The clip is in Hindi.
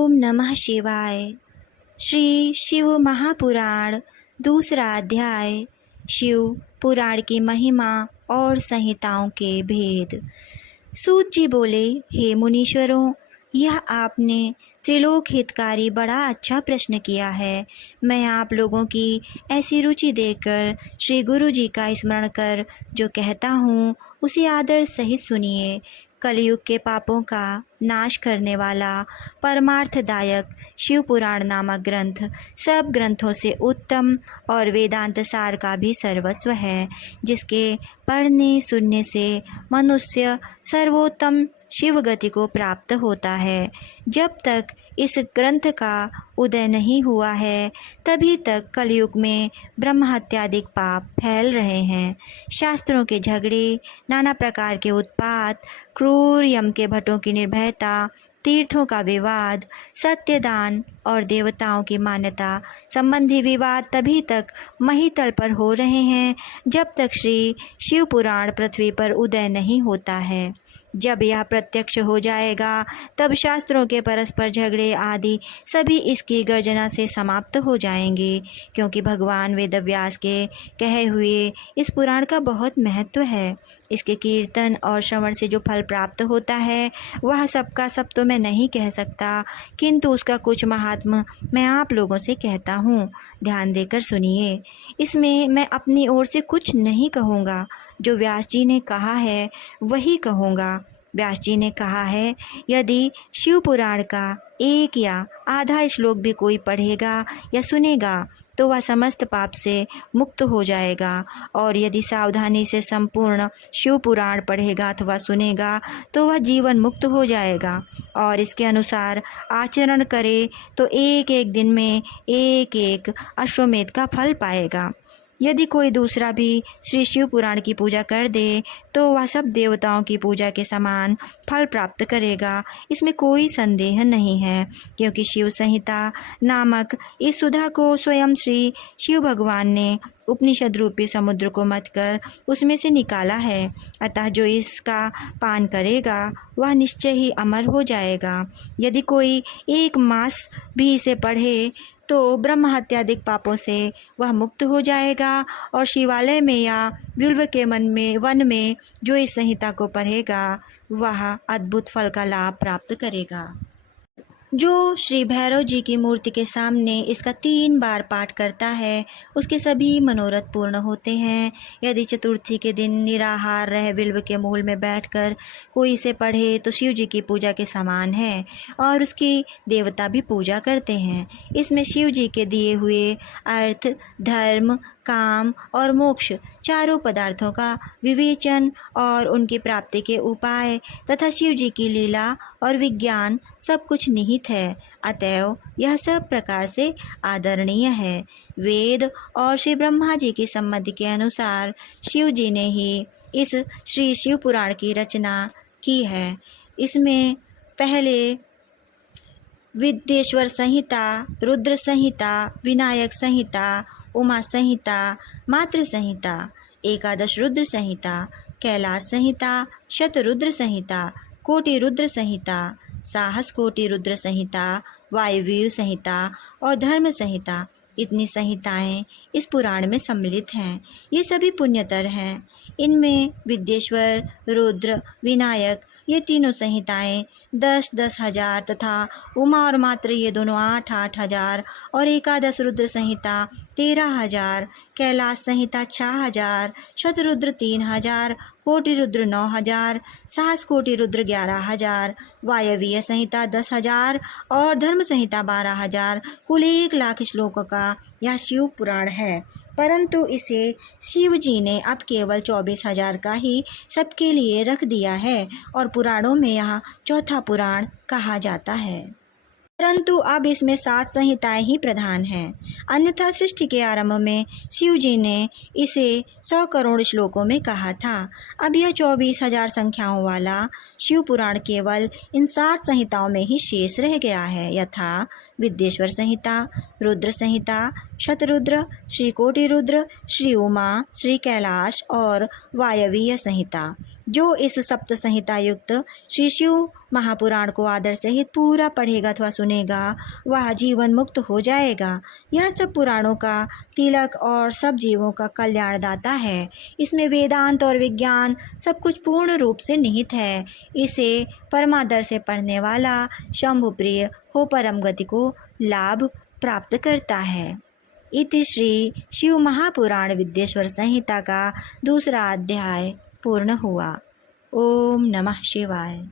ओम नमः शिवाय। श्री शिव महापुराण दूसरा अध्याय। शिव पुराण की महिमा और संहिताओं के भेद। सूत जी बोले, हे मुनीश्वरों, यह आपने त्रिलोक हितकारी बड़ा अच्छा प्रश्न किया है। मैं आप लोगों की ऐसी रुचि देखकर श्री गुरु जी का स्मरण कर जो कहता हूँ उसे आदर सहित सुनिए। कलयुग के पापों का नाश करने वाला परमार्थदायक शिव पुराण नामक ग्रंथ सब ग्रंथों से उत्तम और वेदांत सार का भी सर्वस्व है, जिसके पढ़ने सुनने से मनुष्य सर्वोत्तम शिव गति को प्राप्त होता है। जब तक इस ग्रंथ का उदय नहीं हुआ है तभी तक कलयुग में ब्रह्म हत्यादि पाप फैल रहे हैं। शास्त्रों के झगड़े, नाना प्रकार के उत्पात, क्रूर यम के भट्टों की निर्भयता, तीर्थों का विवाद, सत्यदान और देवताओं की मान्यता संबंधी विवाद तभी तक महीतल पर हो रहे हैं जब तक श्री शिव पुराण पृथ्वी पर उदय नहीं होता है। जब यह प्रत्यक्ष हो जाएगा तब शास्त्रों के परस्पर झगड़े आदि सभी इसकी गर्जना से समाप्त हो जाएंगे, क्योंकि भगवान वेदव्यास के कहे हुए इस पुराण का बहुत महत्व है। इसके कीर्तन और श्रवण से जो फल प्राप्त होता है वह सबका सब तो मैं नहीं कह सकता, किंतु उसका कुछ महात्म मैं आप लोगों से कहता हूँ। ध्यान देकर सुनिए। इसमें मैं अपनी ओर से कुछ नहीं कहूँगा, जो व्यास जी ने कहा है वही कहूँगा। व्यास जी ने कहा है, यदि शिव पुराण का एक या आधा श्लोक भी कोई पढ़ेगा या सुनेगा तो वह समस्त पाप से मुक्त हो जाएगा, और यदि सावधानी से संपूर्ण शिव पुराण पढ़ेगा अथवा सुनेगा तो वह जीवन मुक्त हो जाएगा, और इसके अनुसार आचरण करे तो एक एक दिन में एक एक अश्वमेध का फल पाएगा। यदि कोई दूसरा भी श्री शिव पुराण की पूजा कर दे तो वह सब देवताओं की पूजा के समान फल प्राप्त करेगा, इसमें कोई संदेह नहीं है, क्योंकि शिव संहिता नामक इस सुधा को स्वयं श्री शिव भगवान ने उपनिषद रूपी समुद्र को मथ कर उसमें से निकाला है। अतः जो इसका पान करेगा वह निश्चय ही अमर हो जाएगा। यदि कोई एक मास भी इसे पढ़े तो ब्रह्म हत्यादिक पापों से वह मुक्त हो जाएगा, और शिवालय में या बिल्व के वन में जो इस संहिता को पढ़ेगा वह अद्भुत फल का लाभ प्राप्त करेगा। जो श्री भैरव जी की मूर्ति के सामने इसका 3 बार पाठ करता है उसके सभी मनोरथ पूर्ण होते हैं। यदि चतुर्थी के दिन निराहार रह बिल्व के मूल में बैठकर कोई इसे पढ़े तो शिव जी की पूजा के समान है, और उसकी देवता भी पूजा करते हैं। इसमें शिव जी के दिए हुए अर्थ, धर्म, काम और मोक्ष चारों पदार्थों का विवेचन और उनकी प्राप्ति के उपाय तथा शिव जी की लीला और विज्ञान सब कुछ निहित है। अतएव यह सब प्रकार से आदरणीय है। वेद और श्री ब्रह्मा जी की सम्मति के अनुसार शिव जी ने ही इस श्री शिव पुराण की रचना की है। इसमें पहले विद्येश्वर संहिता, रुद्र संहिता, विनायक संहिता, उमा संहिता, मातृ संहिता, एकादश रुद्र संहिता, कैलाश संहिता, शतरुद्र संहिता, कोटि रुद्र संहिता, साहस कोटि रुद्र संहिता, वायव्य संहिता और धर्म संहिता, इतनी संहिताएं इस पुराण में सम्मिलित हैं। ये सभी पुण्यतर हैं। इनमें विद्येश्वर, रुद्र, विनायक ये तीनों संहिताएं 10-10 हजार तथा उमा और मात्र ये दोनों 8-8 हजार, और एकादश रुद्र संहिता 13 हजार, कैलाश संहिता 6 हजार, शतरुद्र 3 हजार, कोटि रुद्र 9 हजार, सहस कोटि रुद्र 11 हजार, वायवीय संहिता 10 हजार और धर्म संहिता 12 हजार, कुल 1 लाख श्लोकों का यह शिव पुराण है। परंतु इसे शिव जी ने अब केवल 24 हजार का ही सबके लिए रख दिया है, और पुराणों में यह चौथा पुराण कहा जाता है। परंतु अब इसमें 7 संहिताएं ही प्रधान हैं। अन्यथा सृष्टि के आरंभ में शिव जी ने इसे 100 करोड़ श्लोकों में कहा था। अब यह 24 हजार संख्याओं वाला शिव पुराण केवल इन 7 संहिताओं में ही शेष रह गया है, यथा विद्येश्वर संहिता, रुद्र संहिता, शतरुद्र, श्री कोटि रुद्र, श्री उमा, श्री कैलाश और वायवीय संहिता। जो इस सप्त संहिता युक्त श्री शिव महापुराण को आदर सहित पूरा पढ़ेगा अथवा सुनेगा वह जीवन मुक्त हो जाएगा। यह सब पुराणों का तिलक और सब जीवों का कल्याणदाता है। इसमें वेदांत और विज्ञान सब कुछ पूर्ण रूप से निहित है। इसे परमादर से पढ़ने वाला शंभु प्रिय हो परम गति को लाभ प्राप्त करता है। इति श्री शिव महापुराण विद्येश्वर संहिता का दूसरा अध्याय पूर्ण हुआ। ओम नमः शिवाय।